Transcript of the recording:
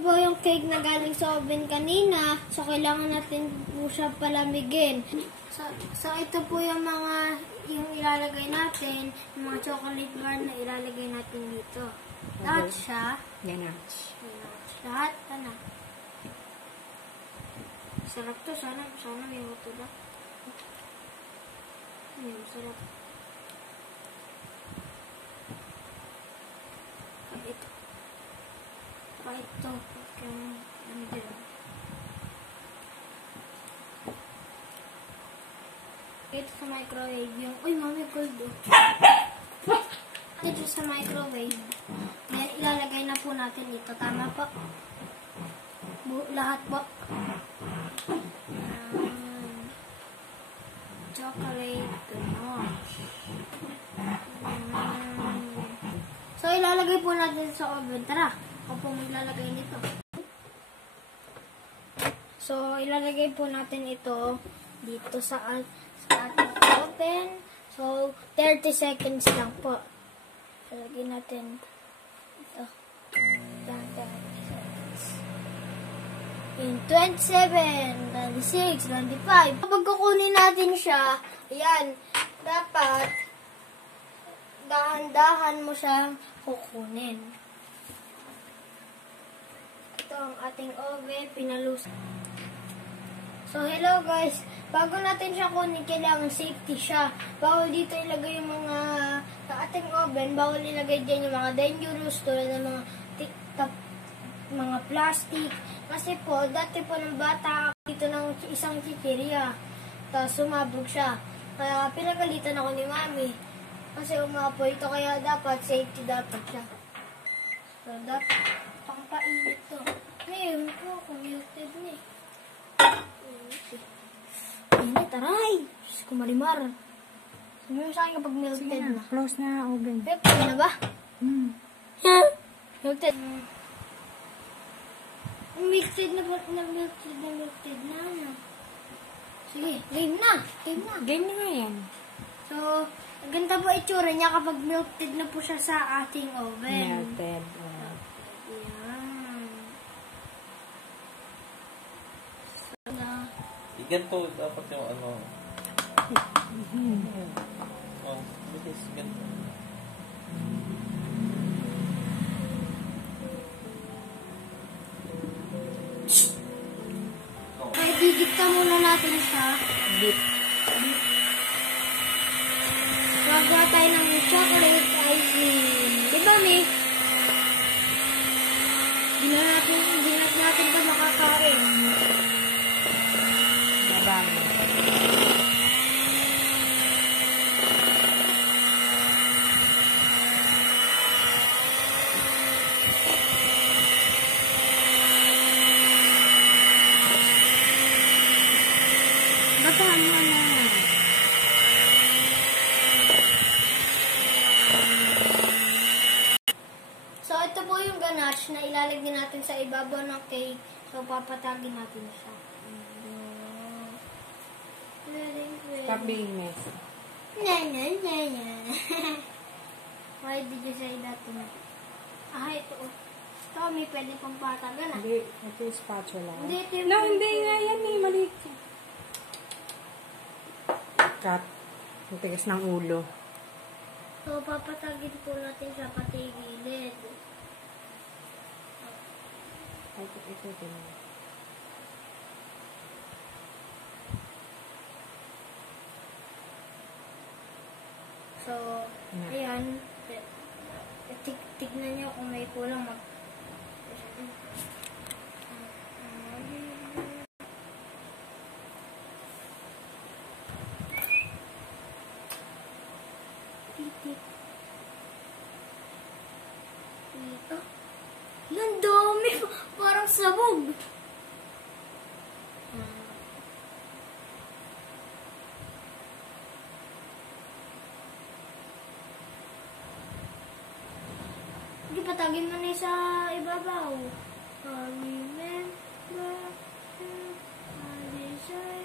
po yung cake na galing sa oven kanina. So, kailangan natin po siya palamigin. So ito po yung ilalagay natin. Yung mga chocolate bar na ilalagay natin dito. Lahat siya. Ganache. Lahat, ano. Sarap to. Sana may muto na. Sarap. Ito. Ito sa microwave yung... Uy, mami, cold do. Ito sa microwave. Then, ilalagay na po natin dito. Tama po. Lahat po. Chocolate ganache. So, ilalagay po natin sa oven. Tara. Ako po maglalagay nito. So, ilalagay po natin ito dito sa ating oven. So, 30 seconds lang po. Ilalagay natin ito. 30 seconds. In 27, 26, 25. Kapag kukunin natin siya, ayan, dapat dahan-dahan mo siyang kukunin. Ito ang ating oven, pinalus. So, hello guys. Bago natin siya kunin, kailangan safety siya. Bawal dito ilagay yung mga sa ating oven. Bawal ilagay dyan yung mga dangerous tulad ng mga tiktok, mga plastic. Kasi po, dati po ng bata dito ng isang chichirya. Tapos sumabog siya. Kaya pinagalitan ako ni mami. Kasi umapoy ito. Kaya dapat safety dapat siya. So, dapat pangpainit to. Ngayon po, muted na eh. Init, aray! Diyos ko, marimar. Sabi mo sa akin kapag melted na. Close na oven. Melted na ba? Melted. Melted na ba? Melted na. Sige, game na. Game na yan. So, ganda po itsura niya kapag melted na po siya sa ating oven. Melted. Ganito dapat yung ano. Oh, bilis ganito. Ay, didikta muna natin siya. Dip. Gagawa tayo ng chocolate ice cream. Diba, Mi? Hindi natin ito makakain. Mabang. Bataan mo na. So, ito po yung ganache na ilalagay natin sa ibabaw ng cake. So, papatagin natin siya. Stop being messy. Why did you say that to me? Ito. Tommy, pwede pang patagan ah. Hindi, ito yung spatula. Hindi, ito yung... No, hindi nga yan eh. Mali. Cut. Ang tigas ng ulo. So, papatagin po natin siya pati gilid. Ito din. So, ayan. Tignan nyo kung may kulang Ang dami! Parang sabog! Hindi, patagin mo na sa ibabaw. I remember, I desire.